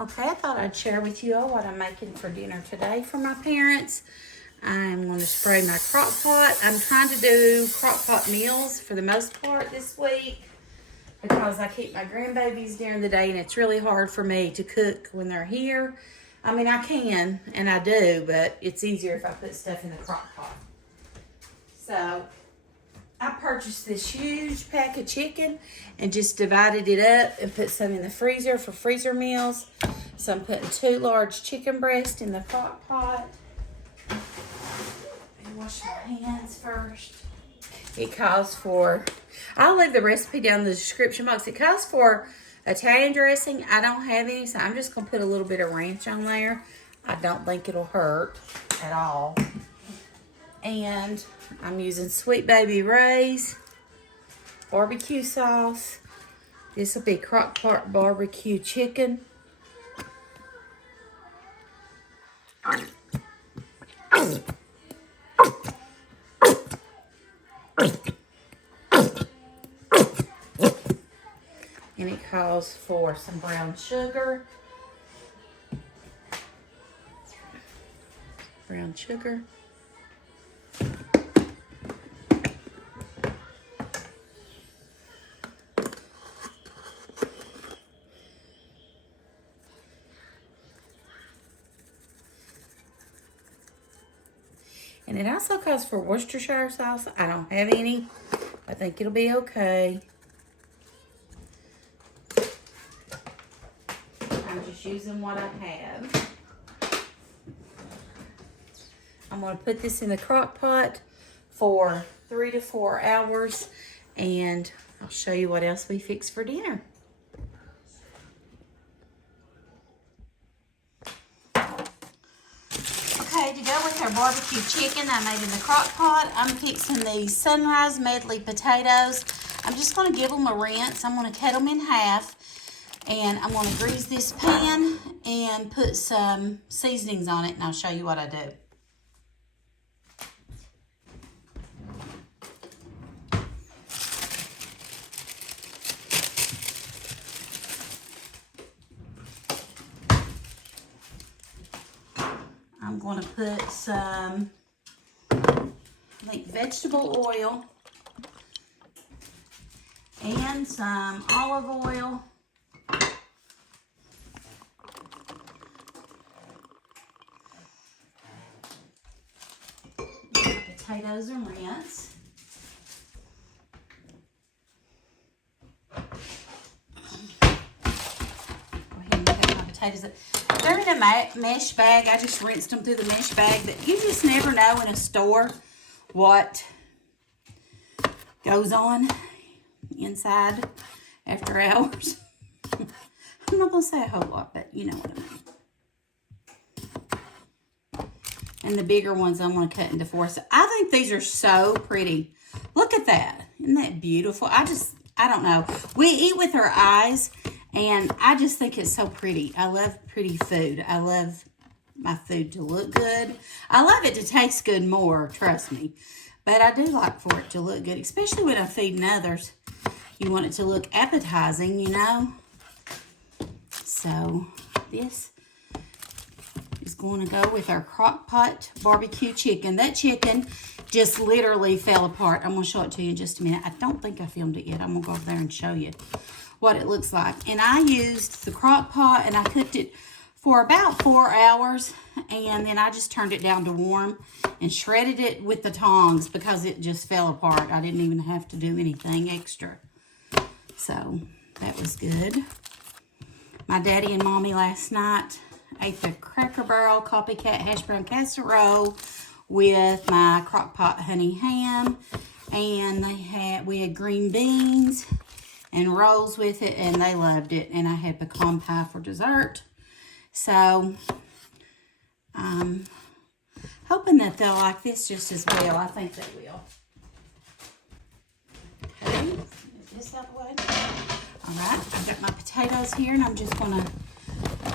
Okay, I thought I'd share with you all what I'm making for dinner today for my parents. I'm going to spray my crock pot. I'm trying to do crock pot meals for the most part this week because I keep my grandbabies during the day and it's really hard for me to cook when they're here. I mean, I can and I do, but it's easier if I put stuff in the crock pot. So I purchased this huge pack of chicken and just divided it up and put some in the freezer for freezer meals. So I'm putting 2 large chicken breasts in the crock pot. And wash my hands first. It calls for, I'll leave the recipe down in the description box. It calls for Italian dressing. I don't have any, so I'm just going to put a little bit of ranch on there. I don't think it'll hurt at all. And I'm using Sweet Baby Ray's barbecue sauce. This will be Crockpot barbecue chicken. And it calls for some brown sugar. Brown sugar. And it also calls for Worcestershire sauce. I don't have any. I think it'll be okay. I'm just using what I have. I'm going to put this in the crock pot for 3 to 4 hours. And I'll show you what else we fix for dinner. Okay, to go with our barbecue chicken I made in the crock pot, I'm fixing these Sunrise Medley potatoes. I'm just going to give them a rinse. I'm going to cut them in half. And I'm going to grease this pan and put some seasonings on it. And I'll show you what I do. I'm going to put some, I think, vegetable oil and some olive oil. Potatoes and rinse. Go ahead and put my potatoes up. They're in a mesh bag. I just rinsed them through the mesh bag. But you just never know in a store what goes on inside after hours. I'm not going to say a whole lot, but you know what I mean. And the bigger ones I'm going to cut into 4. So I think these are so pretty. Look at that. Isn't that beautiful? I don't know. We eat with our eyes. And I just think it's so pretty. I love pretty food. I love my food to look good. I love it to taste good more, trust me. But I do like for it to look good, especially when I'm feeding others. You want it to look appetizing, you know. So this is going to go with our crock pot barbecue chicken. That chicken just literally fell apart. I'm going to show it to you in just a minute. I don't think I filmed it yet. I'm going to go over there and show you what it looks like. And I used the crock pot and I cooked it for about 4 hours. And then I just turned it down to warm and shredded it with the tongs because it just fell apart. I didn't even have to do anything extra. So that was good. My daddy and mommy last night ate the Cracker Barrel copycat hash brown casserole with my crock pot honey ham. And we had green beans and rolls with it, and they loved it. And I had pecan pie for dessert. So, I'm hoping that they'll like this just as well. I think they will. Okay, get this out of the way. All right, I've got my potatoes here, and I'm just going to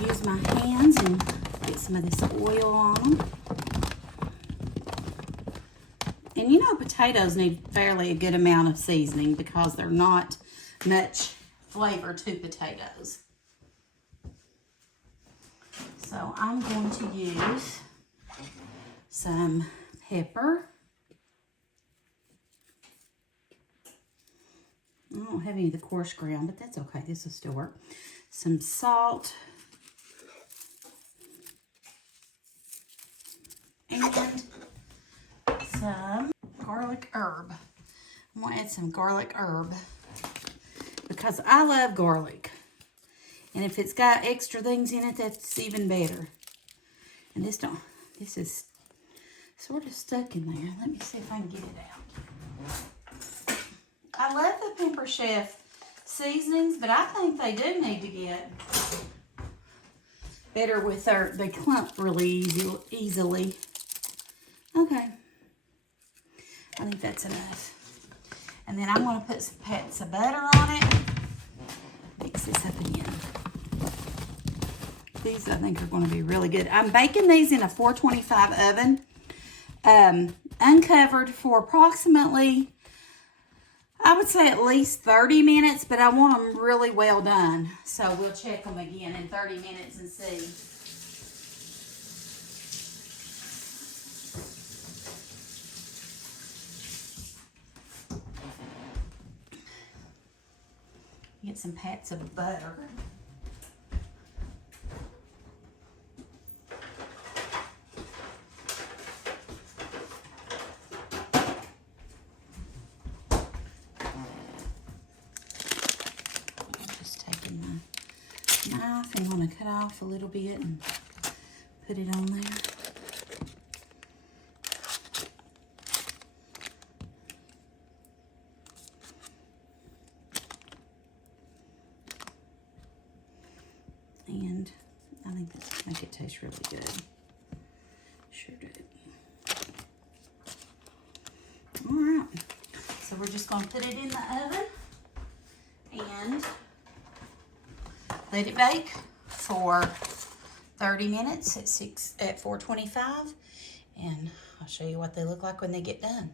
use my hands and get some of this oil on them. And you know, potatoes need fairly a good amount of seasoning because they're not much flavor to potatoes. So I'm going to use some pepper. I don't have any of the coarse ground, but that's okay. This will still work. Some salt. And some garlic herb. I'm going to add some garlic herb because I love garlic. And if it's got extra things in it, that's even better. And this is sort of stuck in there. Let me see if I can get it out. I love the Pamper Chef seasonings, but I think they do need to get better with they clump really easily. Okay. I think that's enough. And then I'm going to put some pats of butter on it. Mix this up again. These I think are going to be really good. I'm baking these in a 425 oven, uncovered for approximately, I would say at least 30 minutes, but I want them really well done. So we'll check them again in 30 minutes and see. Get some pats of butter. Just taking my knife and want to cut off a little bit and put it on there. And I think this will make it taste really good. Sure do. All right. So we're just going to put it in the oven and let it bake for 30 minutes at 425. And I'll show you what they look like when they get done.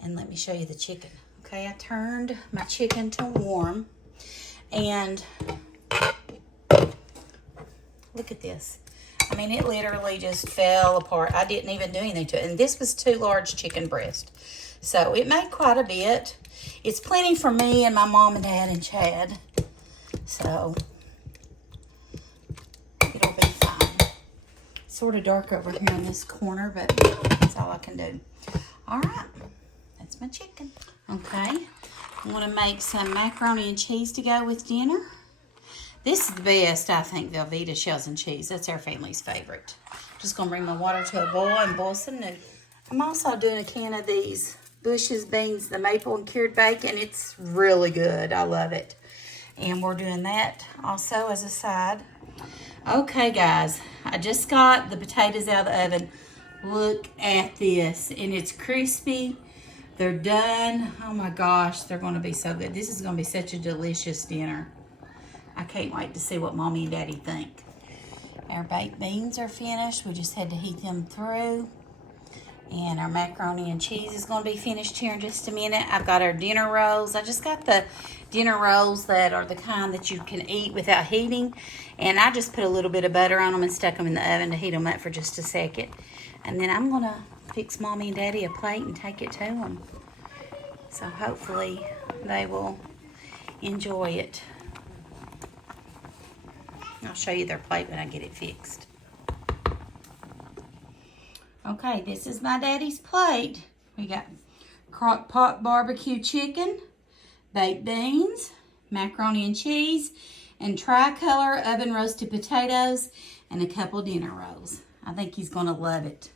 And let me show you the chicken. Okay, I turned my chicken to warm and look at this. I mean, it literally just fell apart. I didn't even do anything to it. And this was 2 large chicken breasts. So it made quite a bit. It's plenty for me and my mom and dad and Chad. So it'll be fine. It's sort of dark over here in this corner, but that's all I can do. All right. That's my chicken. Okay. I want to make some macaroni and cheese to go with dinner. This is the best, I think, Velveeta shells and cheese. That's our family's favorite. Just going to bring my water to a boil and boil some noodles. I'm also doing a can of these Bush's beans, the maple and cured bacon. It's really good. I love it. And we're doing that also as a side. Okay, guys. I just got the potatoes out of the oven. Look at this. And it's crispy. They're done. Oh, my gosh. They're going to be so good. This is going to be such a delicious dinner. I can't wait to see what Mommy and Daddy think. Our baked beans are finished. We just had to heat them through. And our macaroni and cheese is going to be finished here in just a minute. I've got our dinner rolls. I just got the dinner rolls that are the kind that you can eat without heating. And I just put a little bit of butter on them and stuck them in the oven to heat them up for just a second. And then I'm going to fix Mommy and Daddy a plate and take it to them. So hopefully they will enjoy it. I'll show you their plate when I get it fixed. Okay, this is my daddy's plate. We got Crockpot barbecue chicken, baked beans, macaroni and cheese, and tricolor oven roasted potatoes, and a couple dinner rolls. I think he's going to love it.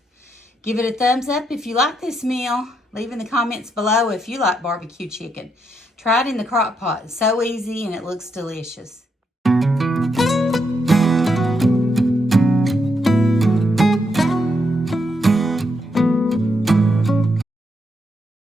Give it a thumbs up if you like this meal. Leave in the comments below if you like barbecue chicken. Try it in the crock pot. It's so easy and it looks delicious.